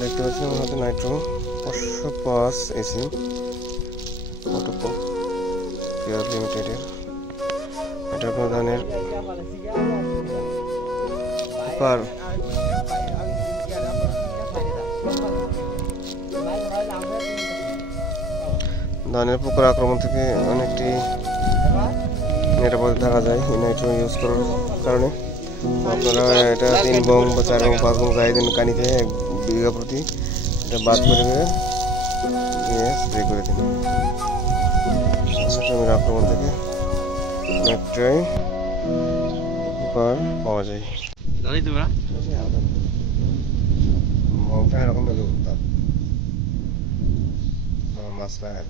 দেখতে পাচ্ছি আমার হাতে নাইট্রো 505 এসি অটোপো কেয়ার লিমিটেডের। এটা আপনার ধানের পোকার আক্রমণ থেকে অনেকটি নিরাপদে থাকা যায় এই নাইট্রো ইউজ করার কারণে। আপনারা এটা 3 বং বা 4 বং 5 বং যাই দিন কানিতে 1 বিঘা প্রতি এটা বাদ করে দিয়ে স্প্রে করে দিন। জমির আক্রমণ থেকে অনেকটাই উপকার পাওয়া যায়। এরকম মাছ লাগাল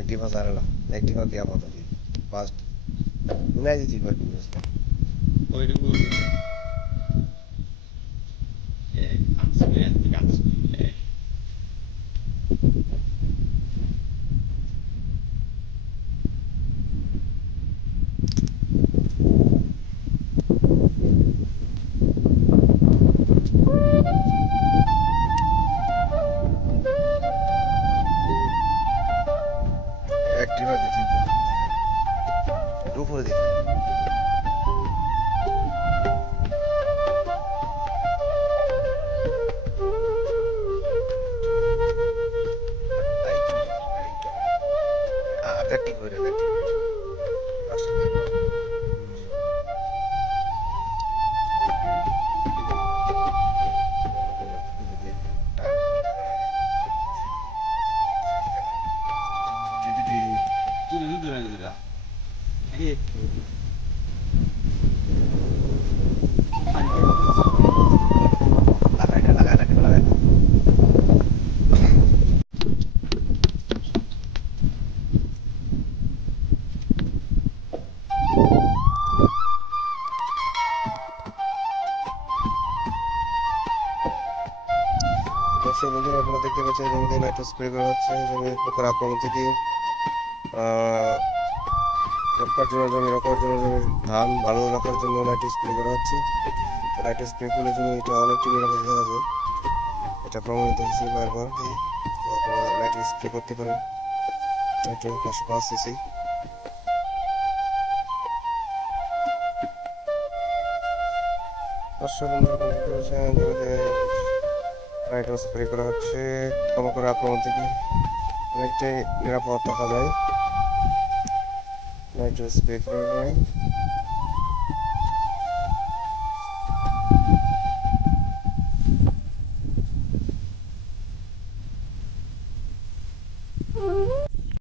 একটি বাজার হলো একটি বাদ দিয়া পাতা দিয়ে ফার্স্ট বুঝাই দিচ্ছি উপরে দিচ্ছি আপনারা দেখতে পাচ্ছেন জমিতে নাইট্রো স্প্রে করা হচ্ছে জমির পোকার আক্রমণ থেকে জমি রক্ষার জন্য জমির ধান ভালো রাখার জন্য নাইট্রো স্প্রে করা হচ্ছে। নাইট্রো স্প্রে করলে জমি এটা অনেকটি নিরাপদ দেখা যায়। এটা প্রমাণিত হয়েছে বারবার আপনারা নাইট্রো স্প্রে করতে পারেন। নাইট্রো 505 সিসি নাইট্রো স্প্রে করা হচ্ছে পোকার আক্রমণ থেকে অনেকটাই নিরাপদ থাকা যায়। নাইট্রো স্প্রে করে